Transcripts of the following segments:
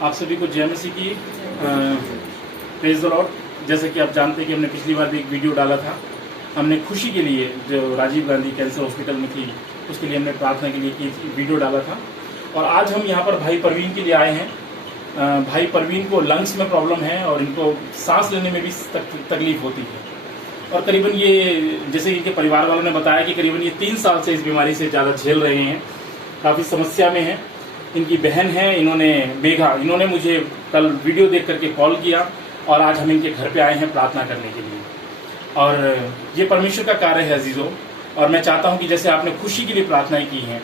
आप सभी को जय मसीह की प्रेज द लॉर्ड। जैसे कि आप जानते हैं कि हमने पिछली बार भी एक वीडियो डाला था। हमने खुशी के लिए जो राजीव गांधी कैंसर हॉस्पिटल में थी उसके लिए हमने प्रार्थना के लिए की वीडियो डाला था। और आज हम यहाँ पर भाई परवीन के लिए आए हैं। भाई परवीन को लंग्स में प्रॉब्लम है और इनको सांस लेने में भी तकलीफ होती है। और करीबन ये जैसे इनके परिवार वालों ने बताया कि करीबन ये 3 साल से इस बीमारी से ज़्यादा झेल रहे हैं, काफ़ी समस्या में हैं। इनकी बहन है, इन्होंने मुझे कल वीडियो देख करके कॉल किया और आज हम इनके घर पे आए हैं प्रार्थना करने के लिए। और ये परमेश्वर का कार्य है अजीजों। और मैं चाहता हूं कि जैसे आपने खुशी के लिए प्रार्थनाएं की हैं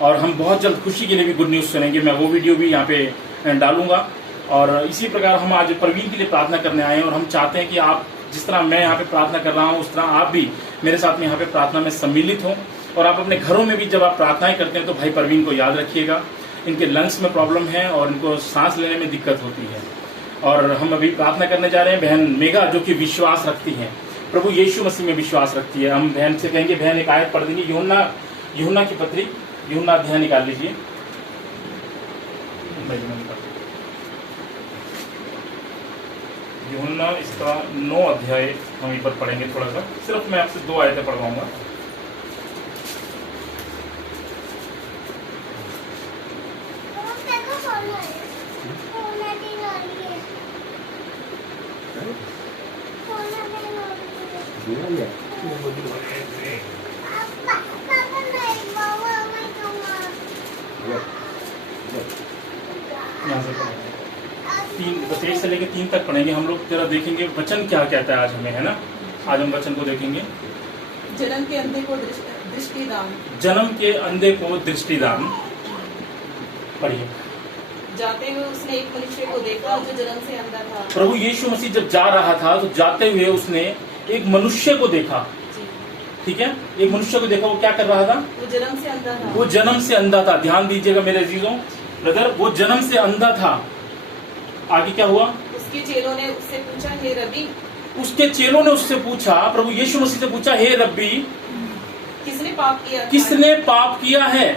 और हम बहुत जल्द खुशी के लिए भी गुड न्यूज़ सुनेंगे, मैं वो वीडियो भी यहाँ पे डालूंगा। और इसी प्रकार हम आज परवीन के लिए प्रार्थना करने आए हैं और हम चाहते हैं कि आप जिस तरह मैं यहाँ पे प्रार्थना कर रहा हूँ उस तरह आप भी मेरे साथ में यहाँ पे प्रार्थना में सम्मिलित हों। और आप अपने घरों में भी जब आप प्रार्थनाएं करते हैं तो भाई परवीन को याद रखिएगा। इनके लंग्स में प्रॉब्लम है और इनको सांस लेने में दिक्कत होती है। और हम अभी प्रार्थना करने जा रहे हैं। बहन मेघा जो कि विश्वास रखती है, प्रभु यीशु मसीह में विश्वास रखती है, हम बहन से कहेंगे बहन एक आयत पढ़ देंगे। यूहन्ना की पत्री, यूहन्ना अध्याय निकाल लीजिए। यूहन्ना इसका 9 अध्याय हम एक बार पढ़ेंगे। थोड़ा सा सिर्फ मैं आपसे 2 आयतें पढ़वाऊंगा। यहाँ से 1 से लेकर 3 तक पढ़ेंगे हम लोग। जरा देखेंगे वचन क्या कहता है आज हमें, है ना। आज हम वचन को देखेंगे। जन्म के अंधे को दृष्टिदान, जन्म के अंधे को दृष्टिदान। पढ़िए। जाते हुए उसने एक मनुष्य को देखा जो जन्म से अंधा था। प्रभु यीशु मसीह जब जा रहा था तो जाते हुए उसने एक मनुष्य को देखा। ठीक है, एक मनुष्य को देखा। वो क्या कर रहा था? वो जन्म से अंधा था। वो जन्म से अंधा था। ध्यान दीजिएगा मेरे अजीजों, ब्रदर, वो जन्म से अंधा था। आगे क्या हुआ? उसके चेलों ने उससे पूछा, हे रब्बी। उसके चेलों ने उससे पूछा, प्रभु यीशु मसीह से पूछा, हे रब्बी, किसने पाप किया? किसने पाप किया है?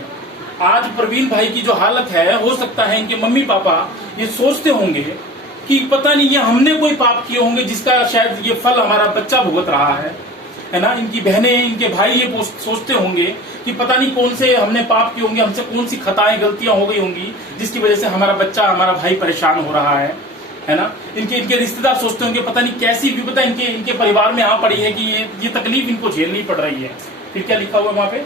आज प्रवीण भाई की जो हालत है, हो सकता है इनके मम्मी पापा ये सोचते होंगे कि पता नहीं ये हमने कोई पाप किए होंगे जिसका शायद ये फल हमारा बच्चा भुगत रहा है ना। इनकी बहनें, इनके भाई ये सोचते होंगे कि पता नहीं कौन से हमने पाप किए होंगे, हमसे कौन सी खताएं गलतियां हो गई होंगी जिसकी वजह से हमारा बच्चा, हमारा भाई परेशान हो रहा है ना। इनके रिश्तेदार सोचते होंगे पता नहीं कैसी विपदा इनके परिवार में आ पड़ी है कि ये तकलीफ इनको झेलनी पड़ रही है। फिर क्या लिखा हुआ वहाँ पे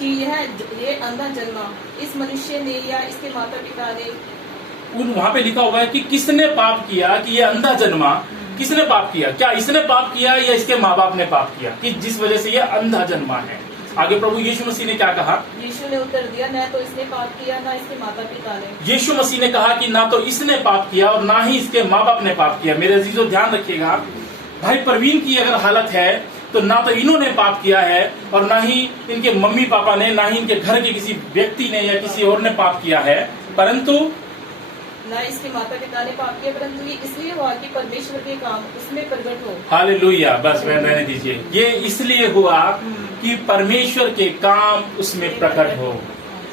कि ये अंधा जन्मा इस मनुष्य ने या इसके माता पिता ने। वहाँ पे लिखा हुआ है कि किसने पाप किया कि ये अंधा जन्मा। किसने पाप किया? क्या इसने पाप किया या इसके माँ बाप ने पाप किया कि जिस वजह से ये अंधा जन्मा है? आगे प्रभु यीशु मसीह ने क्या कहा? यीशु ने उत्तर दिया, न तो इसने पाप किया ना इसके माता पिता ने। यीशु मसीह ने कहा कि ना तो इसने पाप किया और ना ही इसके माँ बाप ने पाप किया। मेरे अजीजों ध्यान रखिएगा, भाई परवीन की अगर हालत है तो ना तो इन्होंने पाप किया है और ना ही इनके मम्मी पापा ने, ना ही इनके घर के किसी व्यक्ति ने या किसी और ने पाप किया है, परंतु ना इसके माता पिता ने पाप किया, परंतु ये इसलिए हुआ कि परमेश्वर के काम उसमें प्रकट हो। हालेलुया। बस रहने दीजिए। ये इसलिए हुआ कि परमेश्वर के काम उसमें प्रकट हो।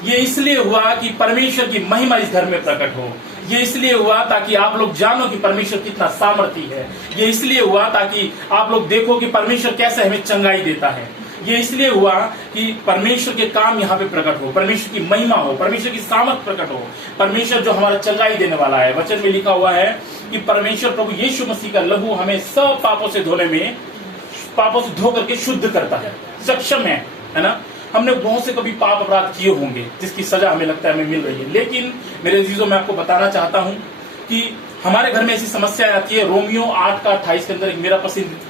ये इसलिए हुआ कि परमेश्वर की महिमा इस घर में प्रकट हो। ये इसलिए हुआ ताकि आप लोग जानो कि परमेश्वर कितना सामर्थी है। ये इसलिए हुआ ताकि आप लोग देखो कि परमेश्वर कैसे हमें चंगाई देता है। ये इसलिए हुआ कि परमेश्वर के काम यहाँ पे प्रकट हो, परमेश्वर की महिमा हो, परमेश्वर की सामर्थ प्रकट हो, परमेश्वर जो हमारा चंगाई देने वाला है। वचन में लिखा हुआ है कि परमेश्वर प्रभु यीशु मसीह का लहू हमें सब पापों से धोने में, पापों से धो करके शुद्ध करता है, सक्षम है ना। हमने बहुत से कभी पाप अपराध किए होंगे जिसकी सजा हमें लगता है हमें मिल रही है, लेकिन मेरे अजीजों मैं आपको बताना चाहता हूँ कि हमारे घर में ऐसी समस्या आती है। रोमियो 8:28 के अंदर एक मेरा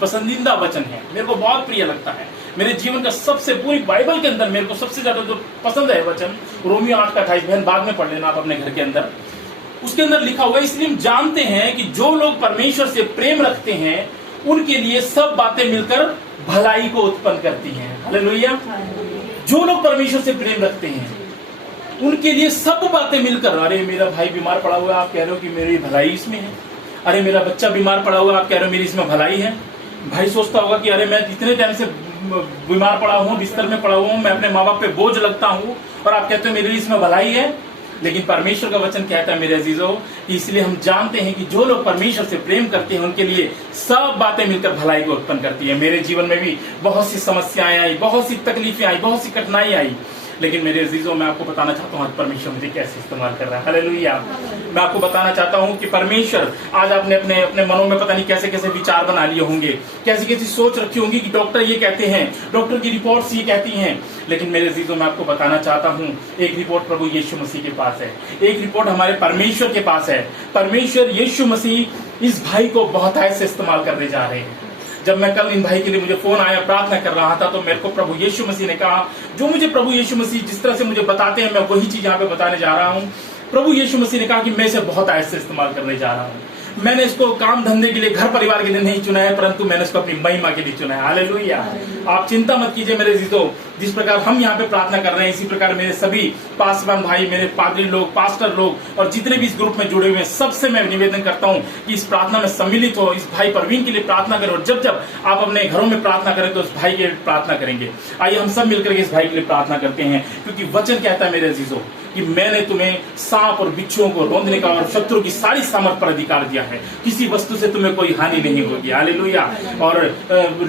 पसंदीदा वचन है, मेरे को बहुत प्रिय लगता है। मेरे जीवन का सबसे, पूरी बाइबल के अंदर मेरे को सबसे ज्यादा जो पसंद है वचन रोमियो 8:28। बहन बाद में पढ़ लेना आप अपने घर के अंदर। उसके अंदर लिखा हुआ है, इसलिए हम जानते हैं कि जो लोग परमेश्वर से प्रेम रखते हैं उनके लिए सब बातें मिलकर भलाई को उत्पन्न करती हैं। हालेलुया। जो लोग परमेश्वर से प्रेम रखते हैं उनके लिए सब बातें मिलकर, अरे मेरा भाई बीमार पड़ा हुआ है, आप कह रहे हो कि मेरी भलाई इसमें है। अरे मेरा बच्चा बीमार पड़ा हुआ है, आप कह रहे हो मेरी इसमें भलाई है। भाई सोचता होगा कि अरे मैं इतने टाइम से बीमार पड़ा हूँ, बिस्तर में पड़ा हुआ हूँ, मैं अपने माँ बाप पे बोझ लगता हूँ, और आप कहते हो मेरे लिए इसमें भलाई है। लेकिन परमेश्वर का वचन कहता है मेरे अजीजों कि इसलिए हम जानते हैं कि जो लोग परमेश्वर से प्रेम करते हैं उनके लिए सब बातें मिलकर भलाई को उत्पन्न करती है। मेरे जीवन में भी बहुत सी समस्याएं आई, बहुत सी तकलीफें आई, बहुत सी कठिनाई आई, लेकिन मेरे अजीजों मैं आपको बताना चाहता हूँ आज परमेश्वर मुझे कैसे इस्तेमाल कर रहा है। हालेलुया। मैं आपको बताना चाहता हूँ कि परमेश्वर आज आपने अपने अपने मनों में पता नहीं कैसे कैसे विचार बना लिए होंगे, कैसी कैसी सोच रखी होंगी कि डॉक्टर ये कहते हैं, डॉक्टर की रिपोर्ट्स ये कहती हैं, लेकिन मेरे अजीजों मैं आपको बताना चाहता हूँ एक रिपोर्ट प्रभु यीशु मसीह के पास है, एक रिपोर्ट हमारे परमेश्वर के पास है। परमेश्वर यीशु मसीह इस भाई को बहुत ऐसे इस्तेमाल करने जा रहे हैं। जब मैं कल इन भाई के लिए मुझे फोन आया, प्रार्थना कर रहा था, तो मेरे को प्रभु यीशु मसीह ने कहा, जो मुझे प्रभु यीशु मसीह जिस तरह से मुझे बताते हैं मैं वही चीज यहाँ पे बताने जा रहा हूँ। प्रभु यीशु मसीह ने कहा कि मैं इसे बहुत ऐसे इस्तेमाल करने जा रहा हूँ। मैंने इसको काम धंधे के लिए, घर परिवार के लिए नहीं चुना है, परंतु मैंने इसको अपनी महिमा के लिए चुना है। हालेलुया। आप चिंता मत कीजिए मेरे अजीजों, जिस प्रकार हम यहाँ पे प्रार्थना कर रहे हैं इसी प्रकार मेरे सभी पासवान भाई, मेरे पादरी लोग, पास्टर लोग और जितने भी इस ग्रुप में जुड़े हुए हैं, सबसे मैं निवेदन करता हूँ कि इस प्रार्थना में सम्मिलित हो, इस भाई परवीन के लिए प्रार्थना करें। और जब जब आप अपने घरों में प्रार्थना करें तो इस भाई के लिए प्रार्थना करेंगे। आइए हम सब मिलकर इस भाई के लिए प्रार्थना करते हैं, क्योंकि वचन कहता है मेरे अजीजों कि मैंने तुम्हें सांप और बिच्छुओं को रौंदने का और शत्रु की सारी सामर्थ पर अधिकार दिया है, किसी वस्तु से तुम्हें कोई हानि नहीं होगी। हालेलुया। और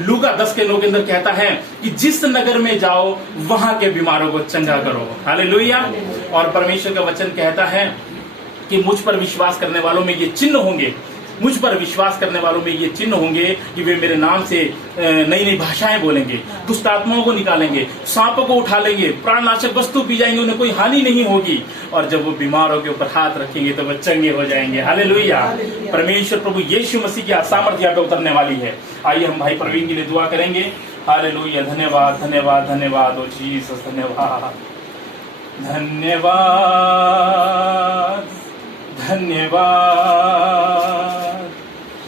लूका 10:9 के अंदर कहता है कि जिस नगर में जाओ वहां के बीमारों को चंगा करो। हालेलुया। और परमेश्वर का वचन कहता है कि मुझ पर विश्वास करने वालों में ये चिन्ह होंगे, मुझ पर विश्वास करने वालों में ये चिन्ह होंगे कि वे मेरे नाम से नई नई भाषाएं बोलेंगे, दुष्ट आत्माओं को निकालेंगे, सांपों को उठा लेंगे, प्राणनाशक वस्तु पी जाएंगे, उन्हें कोई हानि नहीं होगी, और जब वो बीमारों के ऊपर हाथ रखेंगे तो वो चंगे हो जाएंगे। हालेलुया। परमेश्वर प्रभु यीशु मसीह की सामर्थ्य यहाँ पे उतरने वाली है। आइए हम भाई प्रवीण के लिए दुआ करेंगे। हालेलुया। धन्यवाद धन्यवाद धन्यवाद ओ जीसस, धन्यवाद धन्यवाद धन्यवाद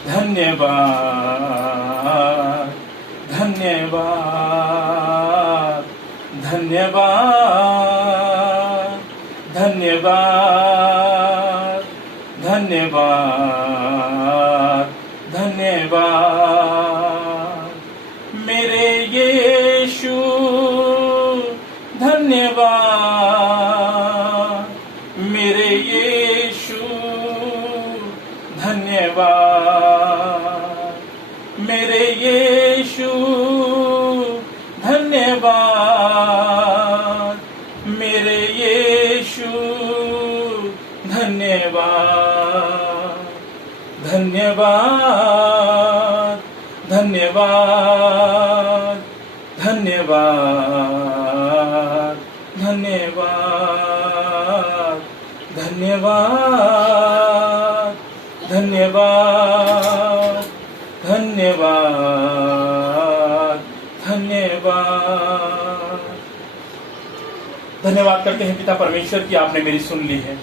धन्यवाद धन्यवाद धन्यवाद धन्यवाद धन्यवाद धन्यवाद मेरे यीशु, धन्यवाद मेरे यीशु, धन्यवाद मेरे यीशु, धन्यवाद मेरे यीशु, धन्यवाद धन्यवाद धन्यवाद धन्यवाद धन्यवाद धन्यवाद धन्यवाद धन्यवाद धन्यवाद। धन्यवाद करते हैं पिता परमेश्वर की आपने मेरी सुन ली है।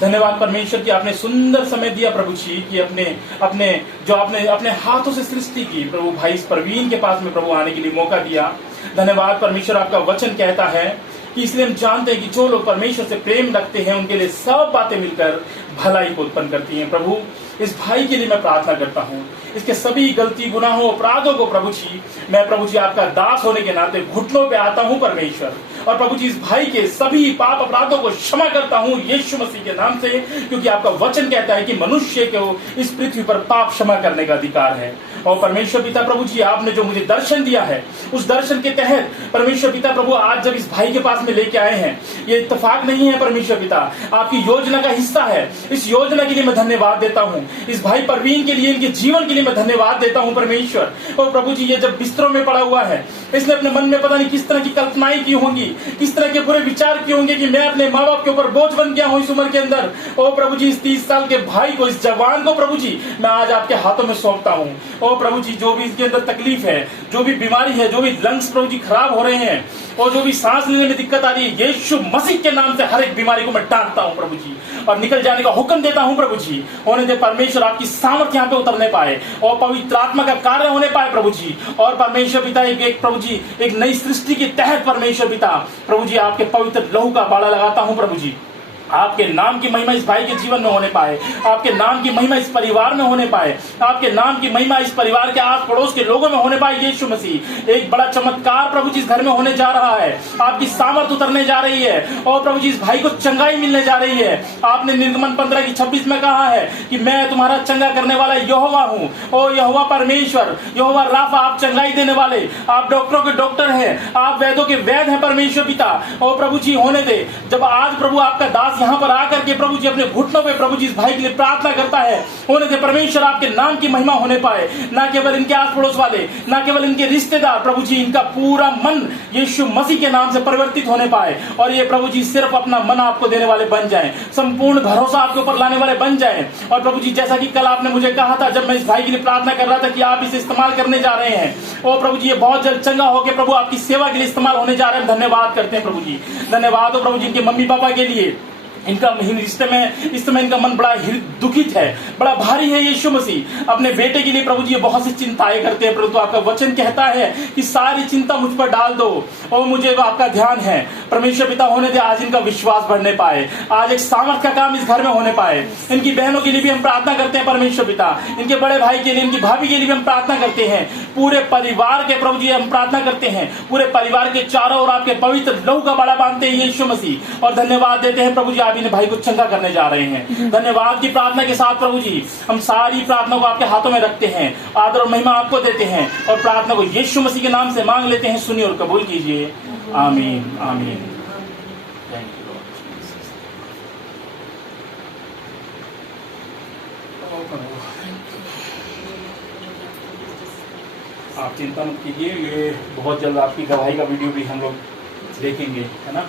धन्यवाद परमेश्वर की आपने सुंदर समय दिया प्रभु जी कि अपने अपने जो आपने अपने हाथों से सृष्टि की प्रभु भाई इस परवीन के पास में प्रभु आने के लिए मौका दिया। धन्यवाद परमेश्वर, आपका वचन कहता है कि इसलिए हम जानते हैं कि जो लोग परमेश्वर से प्रेम रखते हैं उनके लिए सब बातें मिलकर भलाई को उत्पन्न करती हैं। प्रभु इस भाई के लिए मैं प्रार्थना करता हूँ, इसके सभी गलती गुनाहों अपराधों को प्रभु जी मैं प्रभु जी आपका दास होने के नाते घुटनों पे आता हूँ परमेश्वर, और प्रभु जी इस भाई के सभी पाप अपराधों को क्षमा करता हूँ यीशु मसीह के नाम से, क्योंकि आपका वचन कहता है कि मनुष्य को इस पृथ्वी पर पाप क्षमा करने का अधिकार है। और परमेश्वर पिता प्रभु जी आपने जो मुझे दर्शन दिया है उस दर्शन के तहत परमेश्वर पिता प्रभु आज जब इस भाई के पास में लेके आए हैं, ये इत्तेफाक नहीं है परमेश्वर पिता, आपकी योजना का हिस्सा है। इस योजना के लिए मैं धन्यवाद देता हूँ, इस भाई परवीन के लिए, इनके जीवन के लिए मैं धन्यवाद देता हूँ परमेश्वर। और प्रभु जी ये जब बिस्तरों में पड़ा हुआ है, इसने अपने मन में पता नहीं किस तरह की कल्पनाएं की होंगी, किस तरह के बुरे विचार किए होंगे कि मैं अपने माँ बाप के ऊपर बोझ बन गया हूँ इस उम्र के अंदर। ओ प्रभु जी इस 30 साल के भाई को, इस जवान को प्रभु जी मैं आज आपके हाथों में सौंपता हूँ। ओ प्रभु जी जो भी इसके अंदर तकलीफ है, जो भी बीमारी है, जो भी लंग्स प्रभु जी खराब हो रहे हैं और जो भी सांस लेने में दिक्कत आ रही है, यीशु मसीह के नाम से हर एक बीमारी को मैं डांटता हूँ प्रभु जी और निकल जाने का हुक्म देता हूँ प्रभु जी। होने दे परमेश्वर आपकी सामर्थ्य यहाँ पे उतरने पाए और पवित्र आत्मा का कार्य होने पाए प्रभु जी। और परमेश्वर पिता एक प्रभु जी एक नई सृष्टि के तहत परमेश्वर पिता प्रभु जी आपके पवित्र लहू का बाड़ा लगाता हूँ प्रभु जी। आपके नाम की महिमा इस भाई के जीवन में होने पाए, आपके नाम की महिमा इस परिवार में होने पाए, आपके नाम की महिमा इस परिवार के आस पड़ोस के लोगों में होने पाए। यीशु मसीह, एक बड़ा चमत्कार प्रभु जी इस घर में होने जा रहा है, आपकी सामर्थ उतरने जा रही है और प्रभु जी इस भाई को चंगाई मिलने जा रही है। आपने निर्गमन 15:26 में कहा है कि मैं तुम्हारा चंगा करने वाला यहोवा हूँ। ओ यहोवा परमेश्वर, यहोवा राफा, आप चंगाई देने वाले, आप डॉक्टरों के डॉक्टर हैं, आप वैद्यों के वैद्य हैं परमेश्वर पिता। और प्रभु जी होने दे, जब आज प्रभु आपका दास यहाँ पर आकर के प्रभु जी अपने घुटनों पे प्रभु जी इस भाई के लिए प्रार्थना करता है, होने दे परमेश्वर आपके नाम की महिमा होने पाए। ना केवल इनके आस पड़ोस वाले, ना केवल इनके रिश्तेदार, प्रभु जी इनका पूरा मन यीशु मसीह के नाम से परिवर्तित होने पाए और ये प्रभु जी सिर्फ अपना मन आपको देने वाले बन जाए, संपूर्ण भरोसा आपके ऊपर लाने वाले बन जाए। और प्रभु जी जैसा कि कल आपने मुझे कहा था जब मैं इस भाई के लिए प्रार्थना कर रहा था कि आप इसे इस्तेमाल करने जा रहे हैं, और प्रभु जी ये बहुत जल्द चंगा होकर प्रभु आपकी सेवा के लिए इस्तेमाल होने जा रहे हैं। धन्यवाद करते हैं प्रभु जी, धन्यवाद हो प्रभु जी इनके मम्मी पापा के लिए। इनका इस समय इनका मन बड़ा दुखित है, बड़ा भारी है। यीशु मसीह अपने बेटे के लिए प्रभु जी बहुत सी चिंताएं करते हैं, परंतु आपका वचन कहता है कि सारी चिंता मुझ पर डाल दो और मुझे आपका ध्यान है। परमेश्वर पिता होने दे आज इनका विश्वास बढ़ने पाए, आज एक सामर्थ का काम इस घर में होने पाए। इनकी बहनों के लिए भी हम प्रार्थना करते हैं परमेश्वर पिता, इनके बड़े भाई के लिए, इनकी भाभी के लिए भी हम प्रार्थना करते हैं, पूरे परिवार के प्रभु जी हम प्रार्थना करते हैं, पूरे परिवार के चारों ओर आपके पवित्र लहू का बाड़ा बांधते हैं यीशु मसीह, और धन्यवाद देते हैं प्रभु जी आप इन भाई को चंगा करने जा रहे हैं। धन्यवाद की प्रार्थना के साथ प्रभु जी हम सारी प्रार्थना को आपके हाथों में रखते हैं, आदर और महिमा आपको देते हैं और प्रार्थना को यीशु मसीह के नाम से मांग लेते हैं। सुनिए और कबूल कीजिए, आमीन आमीन। Thank you Lord. आप चिंता मत कीजिए, ये बहुत जल्द आपकी गवाही का वीडियो भी हम लोग देखेंगे, है ना।